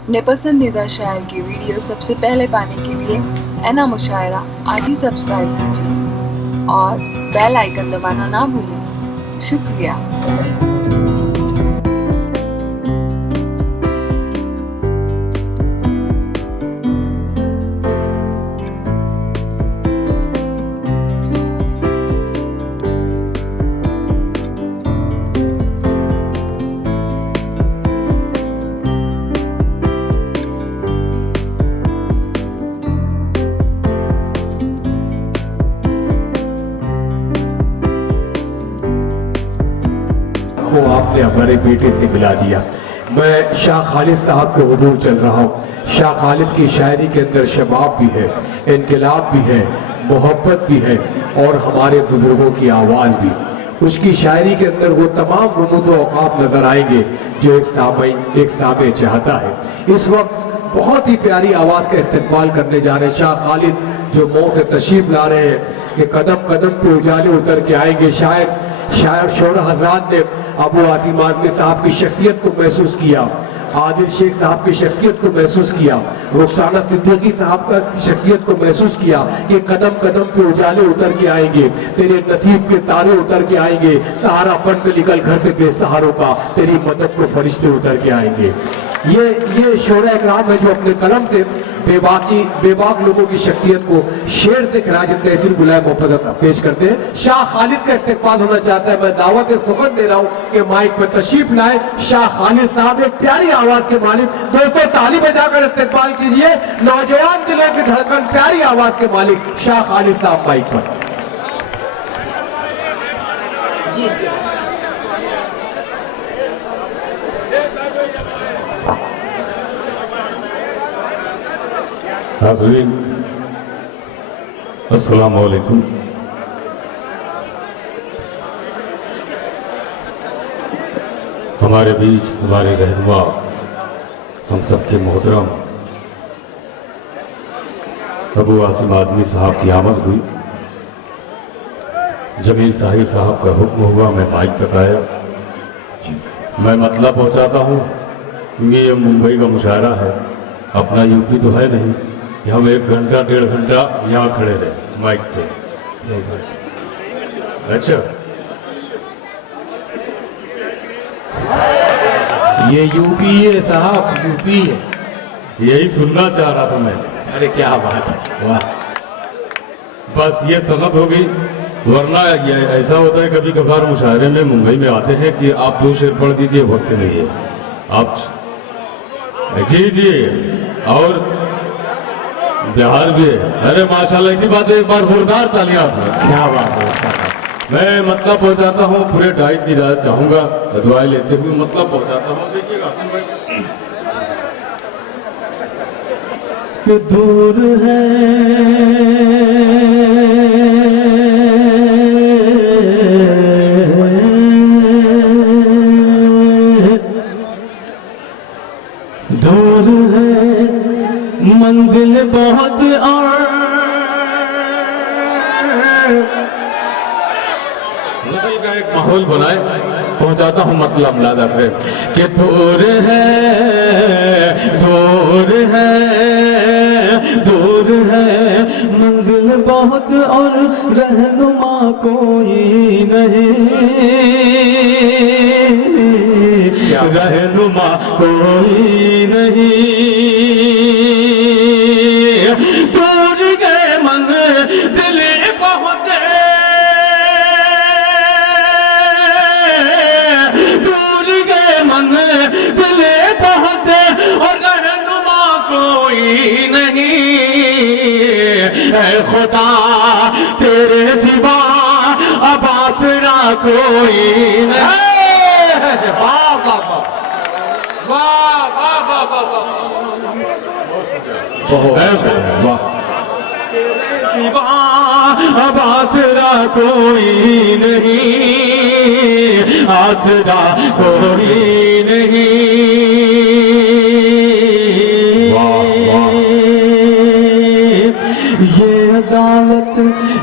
अपने पसंदीदा शायर की वीडियो सबसे पहले पाने के लिए एना मुशायरा आज ही सब्सक्राइब कीजिए और बेल आइकन दबाना ना भूलें। शुक्रिया। को आपने हमारे बेटे से मिला दिया। मैं शाह खालिद साहब के हुजूर चल रहा हूँ। शाह खालिद की शायरी के अंदर शबाब भी है, इनकलाब भी है, मोहब्बत भी है और हमारे बुजुर्गों की आवाज़ भी। उसकी शायरी के अंदर वो तमाम रुमूज़ व औक़ाफ़ नजर आएंगे जो एक सामे चाहता है। इस वक्त बहुत ही प्यारी आवाज़ का इस्तेमाल करने जा रहे हैं शाह खालिद, जो मौ से तशरीफ ला रहे हैं कि कदम कदम पे उजाले उतर के आएंगे। शायर शोरा हजरात ने अबू आसिम आज़मी साहब की शख्सियत को महसूस किया, आदिल शेख साहब की शख्सियत को महसूस किया, रुखसाना सिद्दीकी साहब का शख्सियत को महसूस किया कि कदम कदम पे उजाले उतर के आएंगे, तेरे नसीब के तारे उतर के आएंगे, सहारा बन के निकल घर से बेसहारों का, तेरी मदद को फरिश्ते उतर के आएंगे। ये शोरा इकराम है जो अपने कलम से बेबाक लोगों की शख्सियत को शेर से खराज तहसील बुलाए मोहब्बत पेश करते हैं। शाह खालिद का इस्तेमाल होना चाहता है। मैं दावत फुकत दे रहा हूँ कि माइक पर तशरीफ लाए शाह खालिद साहब, एक प्यारी आवाज के मालिक। दोस्तों ताली बजाकर इस्तेमाल कीजिए नौजवान दिलों की धड़कन, प्यारी आवाज के मालिक शाह खालिद साहब माइक पर। हाज़रीन अस्सलाम वालेकुम। हमारे बीच हमारे रहनुमा, हम सबके मोहतरम अबू आसिम आज़मी साहब की आमद हुई। जमील साहिब साहब का हुक्म हुआ, मैं माइक तक आया। मैं मतलब पहुंचाता हूँ क्योंकि ये मुंबई का मुशायरा है, अपना यूपी तो है नहीं कि हम 1 घंटा 1.5 घंटा यहाँ खड़े रहे माइक पे। अच्छा, ये यूपी है साहब, यूपी है। यही सुनना चाह रहा था मैं। अरे क्या बात है, वाह। बस ये सनत हो गई, वरना ये ऐसा होता है कभी कभार मुशायरे में मुंबई में आते हैं कि आप 2 शेर पढ़ दीजिए, वक्त नहीं है आप जी और बिहार भी है। अरे माशाल्लाह, इसी बात है, एक बार जोरदार तालियां। क्या बात है। मैं मतलब पहुंचाता हूँ, पूरे 2.5 की इजाजत चाहूंगा, दुआएं लेते हुए मतलब पहुंचाता हूँ। देखिएगा कि दूर है मंजिल बहुत और का एक माहौल बनाए पहुंचाता हूं मतलब लादा करे कि दूर है मंजिल बहुत और रहनुमा कोई नहीं, रहनुमा कोई नहीं। दूर गए मंजिल बहुत, दूर गए मंजिल बहुत और रहनुमा कोई नहीं। ऐ खुदा तेरे सिवा अब आसरा कोई नहीं। वाह वाह वाह वाह वाह वाह वाह वाह। सिवा अब आसरा कोई नहीं, आसरा कोई नहीं।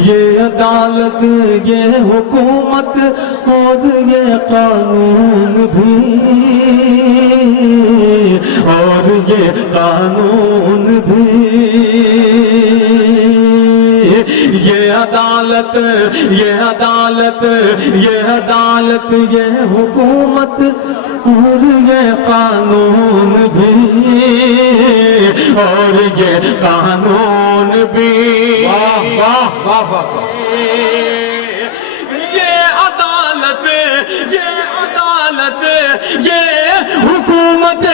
ये अदालत, ये हुकूमत और ये कानून भी, और ये कानून भी, ये अदालत, ये अदालत, ये अदालत, ये हुकूमत और ये कानून भी, और ये कानून भी। वाह वाह वाह वाह वाह। ये अदालत, ये अदालत, ये हुकूमत,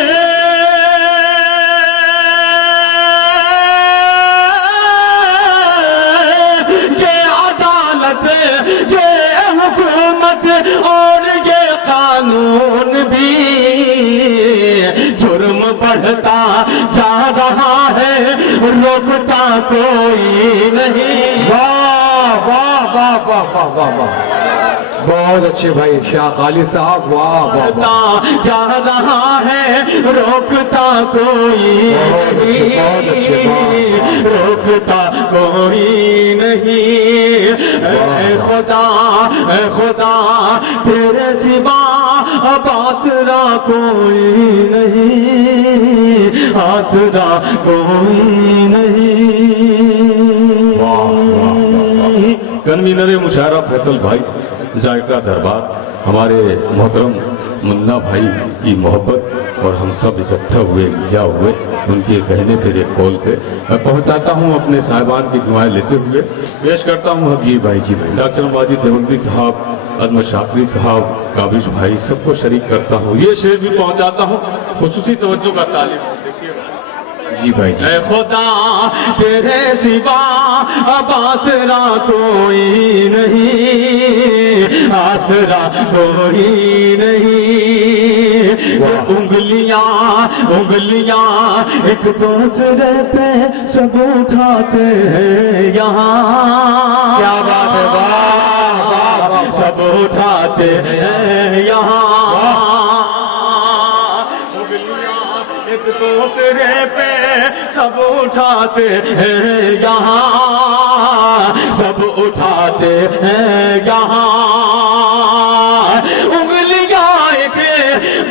ये अदालत, ये हुकूमत और ये कानून भी, जुर्म बढ़ता जा रहा है, रोकता कोई नहीं। वाह वाह वाह वाह वाह वाह वाह, बहुत अच्छे भाई शाह खालिद साहब, वाह वाह वाह। बढ़ता जा रहा है, रोकता कोई बहुत अच्छे, नहीं, रोकता कोई नहीं। ऐ खुदा तेरे सिवा अब आसरा कोई नहीं, आसरा कोई नहीं। कन्वीनर मुशायरा फैसल भाई, जायका दरबार, हमारे मोहतरम मुन्ना भाई की मोहब्बत और हम सब इकट्ठा हुए, गिजा हुए उनके कहने पर एक कॉल पे मैं पहुंचाता हूं अपने साहिबान की दुआएं लेते हुए। पेश करता हूं जी भाई, जी भाई। डॉक्टर माजिद देवबंदी साहब, अजमत शाकरी साहब, काबिश भाई, सबको शरीक करता हूं। ये शेर भी पहुंचाता हूं, खुसूसी तवज्जो का तालिब जी भाई जी। ऐ खुदा तेरे सिवा अब आसरा कोई नहीं, आसरा कोई नहीं। उंगलियां उंगलियां एक दूसरे पे सब उठाते हैं यहाँ, क्या बात है, वाह वाह वाह। सब उठाते हैं यहाँ, एक दूसरे पे सब उठाते हैं यहाँ, सब उठाते हैं यहाँ। उंगलियां एक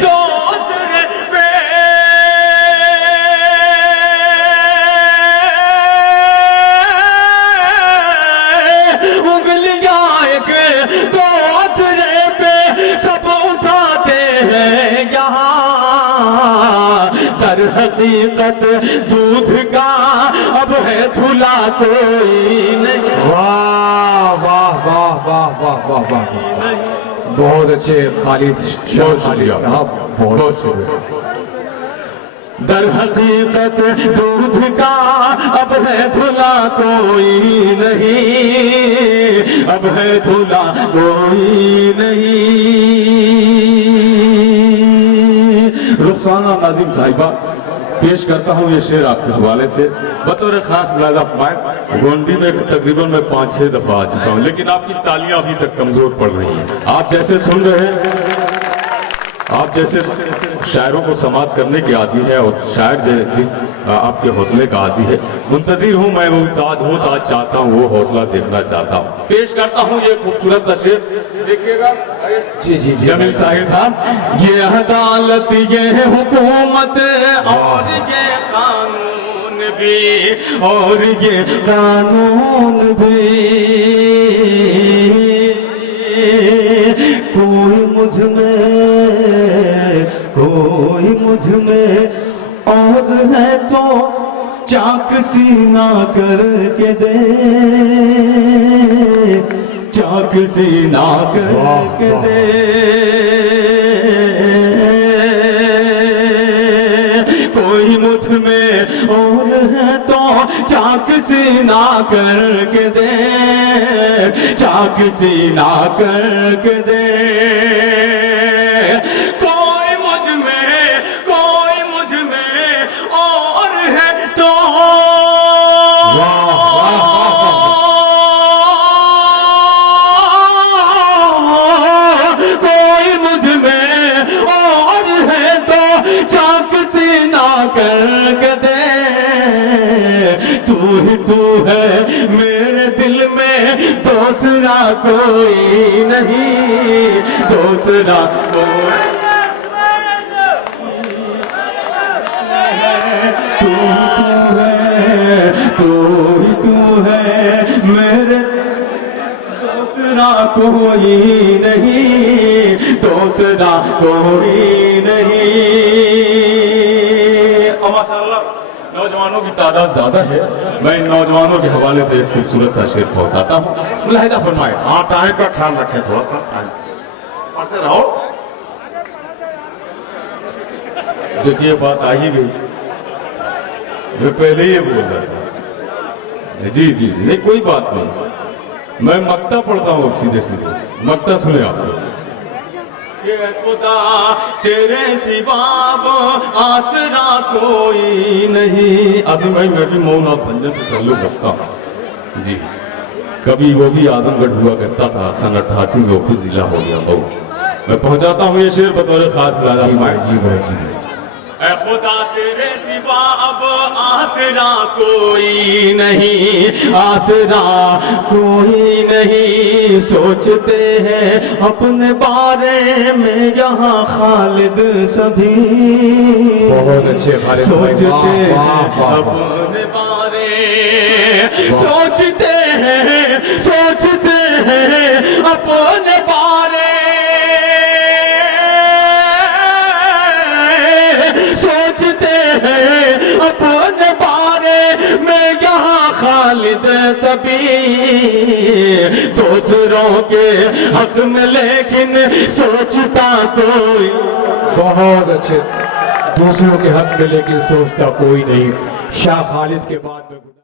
दूसरे पे उंगलियां एक दूसरे पे सब उठाते हैं यहाँ। दर हकीकत दूध का अब है धुला कोई नहीं, वाह वाह वाह वाह वाह वाह वाह, बहुत अच्छे खालिद शाह खालिद साहब, बहुत अच्छे। दर हकीकत दूध का अब है धुला कोई नहीं, अब है धुला कोई नहीं। रुखसाना नाजिम साहिबा, पेश करता हूँ ये शेर आपके हवाले से बतौर खास मुलाजा पॉइंट। गोंडी में तकरीबन मैं 5-6 दफा आ चुका हूँ, लेकिन आपकी तालियां अभी तक कमजोर पड़ रही हैं। आप जैसे सुन रहे हैं, आप जैसे शायरों को समाप्त करने के आदी है और शायर जिस आपके हौसले का आदी है, मुंतजिर हूँ मैं वो ताज चाहता हूँ, वो हौसला देखना चाहता हूँ। पेश करता हूँ ये खूबसूरत सा शेर, देखिएगा जी जी जी। जमील साहिब साहब, ये अदालत, ये हुकूमत और ये कानून भी, और ये कानून भी, कोई मुझ में और है तो चाक सीना करके दे, चाक सीना करके दे। कोई मुझ में और है तो चाक सीना करके दे, चाक सीना करके दे। कोई मुझ में और है तो कोई मुझ में और है तो चाक सीना करके दे। तू ही तू है मेरे दिल में, दूसरा कोई नहीं, दूसरा कोई तू ही तू है मेरे, दूसरा कोई नहीं, दूसरा कोई नहीं। और माशाअल्लाह नौजवानों की तादाद ज्यादा है, मैं इन नौजवानों के हवाले से एक खूबसूरत सा शेर पहुंचाता हूँ, मुलाहिजा फरमाए। हाँ, टाइम का ख्याल रखें, थोड़ा सा टाइम पढ़ते रहो। देखिए बात आ ही गई, मैं पहले ही बोल रहा था। जी जी नहीं कोई बात नहीं, मैं मक्ता पढ़ता हूँ सीधे सीधे, मक्ता सुने आप लोग। ये खुदा तेरे सिवा आसरा कोई नहीं। अभी भाई मैं भी मौन और भंजन से ताल्लुक रखता हूँ जी। कभी वो भी आदमगढ़ हुआ करता था, सन 88 में वो जिला हो गया मऊ। मैं पहुंचाता हूँ ये शेर बतौर खास प्लाजा जी भाई। ऐ खुदा तेरे सिवा अब आसरा कोई नहीं, आसरा कोई नहीं। सोचते हैं अपने बारे में यहाँ खालिद सभी, बहुत अच्छे खालिद भाई, सोचते वाह, वाह, वाह, वाह। अपने बारे, सोचते हैं अपने बारे, सोचते हैं अपने बारे में यहाँ खालिद सभी। दूसरों के हक में लेकिन सोचता कोई, बहुत अच्छे, दूसरों के हक में लेकिन सोचता कोई नहीं। शाह खालिद के बाद में